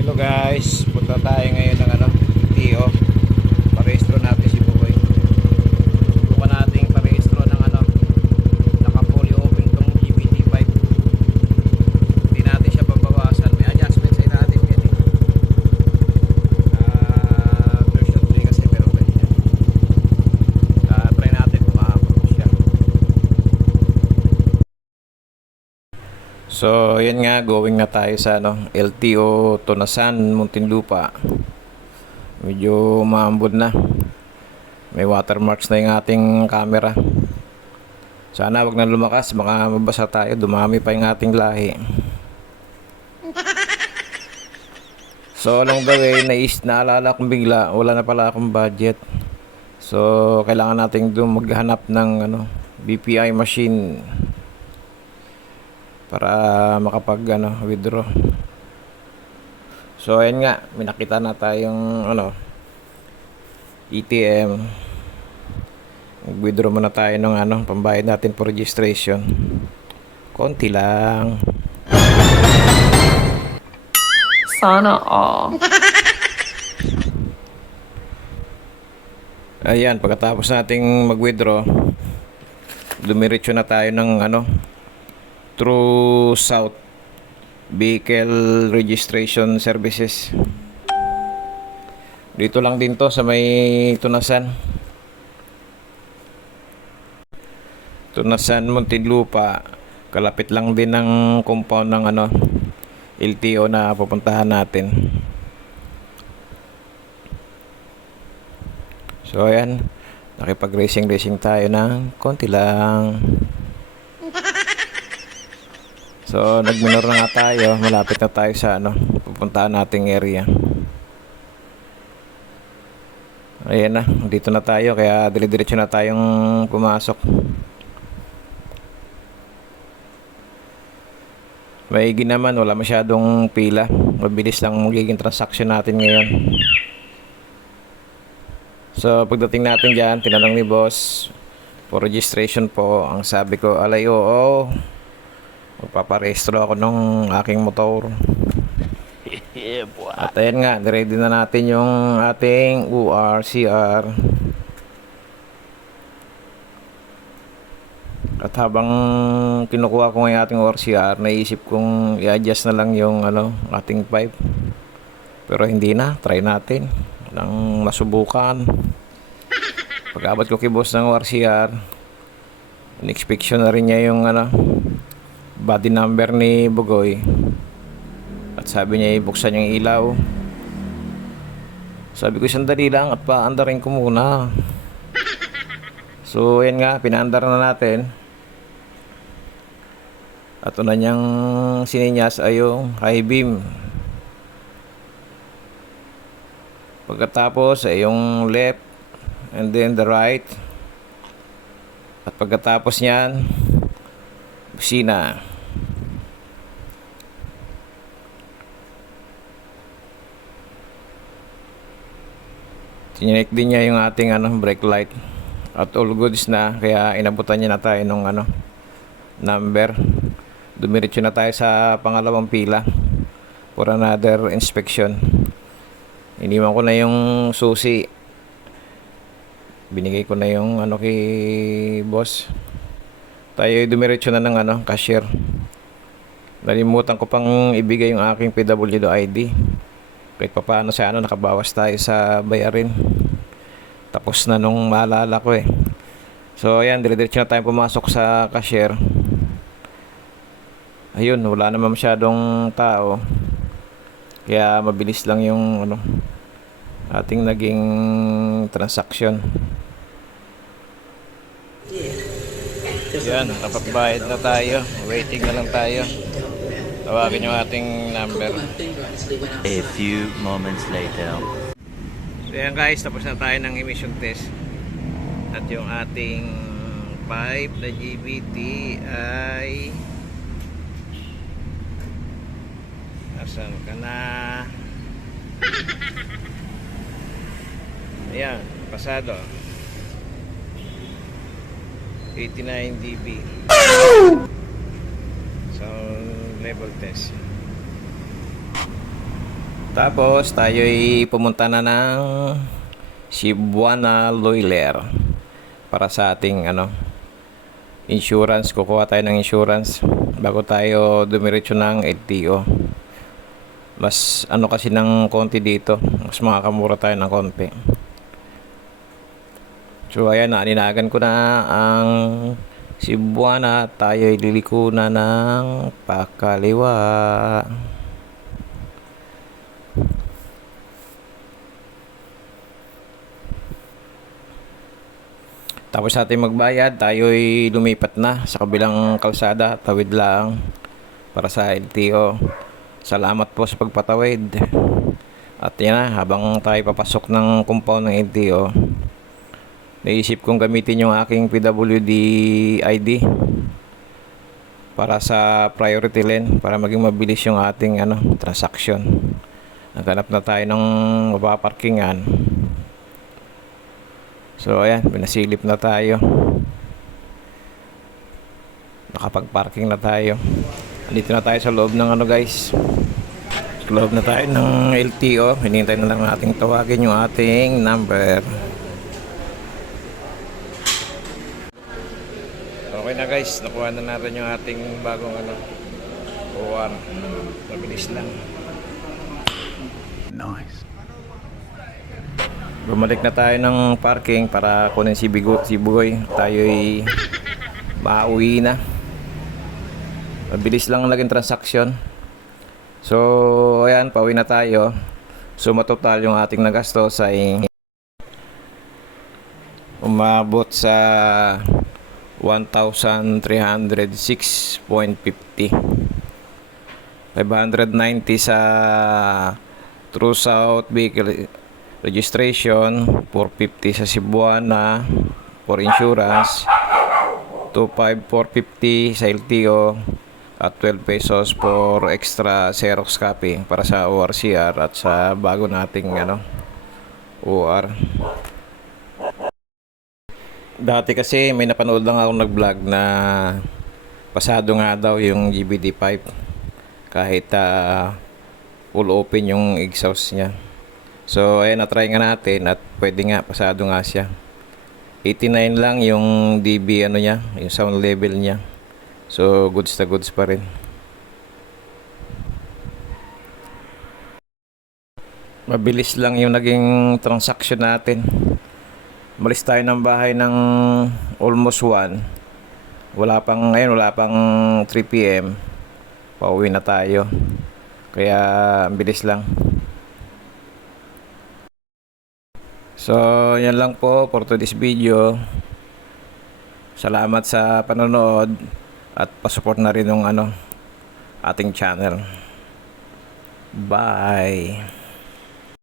Hello guys, punta tayo ngayon ng TO. Parehistro natin si Bukoy. Subukan natin parehistro ng naka fully open tong GBT5. Hindi natin siya pabawasan. May adjustment sa natin yan eh. Version 3 kasi meron ganyan. Try natin kung ma-approve siya. So, yan nga, going na tayo sa LTO Tunasan, Muntinlupa. Medyo maambon na. May watermarks na yung ating camera. Sana wag na lumakas, baka mabasa tayo, dumami pa yung ating lahi. So, along the way, naalala kong bigla, wala na pala akong budget. So, kailangan nating maghanap ng BPI machine para makapag withdraw. So ayan nga, may nakita na tayong ATM. Withdraw muna tayo ng pambayad natin for registration. Konti lang. Sana all. Ayan, pagkatapos nating mag-withdraw, dumiretso na tayo ng through South Vehicle Registration Services. Dito lang din to sa may Tunasan, Muntinlupa. Kalapit lang din ng compound ng LTO na pupuntahan natin. So ayan, nakipag-racing tayo ng konti lang. So, nag-minor na nga tayo. Malapit na tayo sa pupuntahan nating area. Ayan na, dito na tayo. Kaya dire-diretso na tayong pumasok. Maigi naman, wala masyadong pila. Mabilis lang magiging transaction natin ngayon. So, pagdating natin dyan, tinanong ni boss, for registration po. Ang sabi ko, alay oo. Magpaparehistro ako ng aking motor. At ayan nga, ready na natin yung ating ORCR. At habang kinukuha ko ng ating ORCR, naisip kong i-adjust na lang yung ating pipe. Pero hindi na, try natin nang masubukan. Pag-abot ko kay boss ng ORCR, in-inspection na rin niya yung body number ni Bugoy. At sabi niya ibuksan yung ilaw. Sabi ko sandali lang at paandarin ko muna. So yan nga, pinaandar na natin. At una niyang sininyas ay yung high beam. Pagkatapos ay yung left and then the right. At pagkatapos niyan, busina. Tinik din niya yung ating brake light. At all goods na, kaya inabutan niya na tayo nung number. Dumiretso na tayo sa pangalawang pila for another inspection. Iniwan ko na yung susi. Binigay ko na yung kay boss. Tayo dumiretso na ng cashier. Nalimutan ko pang ibigay yung aking PWD ID. Kahit pa paano sa nakabawas tayo sa bayarin. Tapos na nung maalala ko eh. So ayan, dire-diretso na tayo pumasok sa cashier. Ayun, wala naman masyadong tao. Kaya mabilis lang yung ating naging transaction. Yan, kapagbayad na tayo. Waiting na lang tayo. Tawagin yung ating number. A few moments later. So yan guys, tapos na tayo ng emission test. At yung ating pipe na GBT ay asan ka na? Ayan, pasado 89 dB. So level test. Tapos tayo'y pumunta na ng Cebuana Loiler para sa ating insurance. Kukuha tayo ng insurance bago tayo dumiretso ng LTO. Mas kasi ng konti dito, mas makakamura tayo ng konti. So ayan, naaninagan ko na ang Cebuana. Tayo'y liliko na ng pakaliwa. Tapos natin magbayad, tayo'y lumipat na sa kabilang kalsada, tawid lang para sa LTO. Salamat po sa pagpatawid. At yan na, habang tayo papasok ng compound ng LTO, naisip kong gamitin yung aking PWD ID para sa priority lane para maging mabilis yung ating transaction. Naghanap na tayo ng mapaparkingan. So ayan, pinasilip na tayo. Nakapag-parking na tayo. Dito na tayo sa loob ng guys. Sa loob na tayo ng LTO. Hinihintay na lang nating tawagin yung ating number. Okay na guys, nakuha na natin yung ating bagong OR. Mabilis lang. Nice. Bumalik na tayo ng parking para kunin si Bugoy. Tayo'y mauwi na. Mabilis lang naging transaction. So, ayan, pauwi na tayo. So, matotal yung ating nagastos ay umabot sa 1,306.50. 590 sa True South Vehicle Registration, 450 sa Cebuana for insurance, 2,450 sa LTO, at 12 pesos for extra Xerox copy para sa ORCR at sa bago nating OR. Dati kasi may napanood lang ako nag-vlog na pasado nga daw yung GBD5 kahit full open yung exhaust niya. So ayan, na-try nga natin at pwede nga, pasado nga siya. 89 lang yung dB niya, yung sound level niya. So goods na goods pa rin. Mabilis lang yung naging transaction natin. Malis tayo ng bahay ng almost 1. Wala pang 3 PM. Pauwi na tayo. Kaya bilis lang. So, yan lang po for today's video. Salamat sa panonood at pasupport na rin ng ating channel. Bye!